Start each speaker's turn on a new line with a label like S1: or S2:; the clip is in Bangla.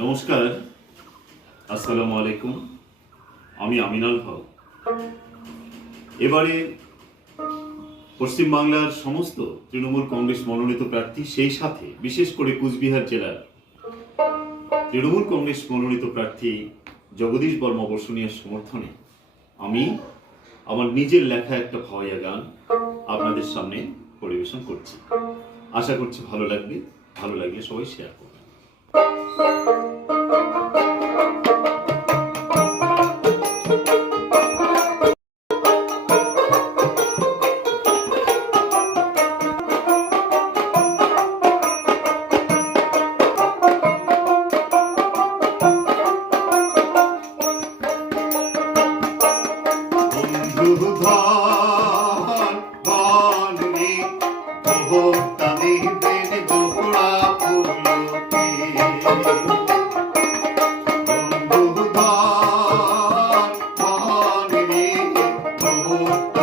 S1: নমস্কার, আসসালামু আলাইকুম। আমি আমিনাল হক এবারে পশ্চিমবাংলার সমস্ত তৃণমূল কংগ্রেস মনোনীত প্রার্থী সেই সাথে বিশেষ করে কুচবিহার জেলার তৃণমূল কংগ্রেস মনোনীত প্রার্থী জগদীশ বর্মা বসুনিয়ার সমর্থনে আমি আমার নিজের লেখা একটা ভয়া গান আপনাদের সামনে পরিবেশন করছি। আশা করছি ভালো লাগবে, ভালো লাগলে সবাই শেয়ার করবেন।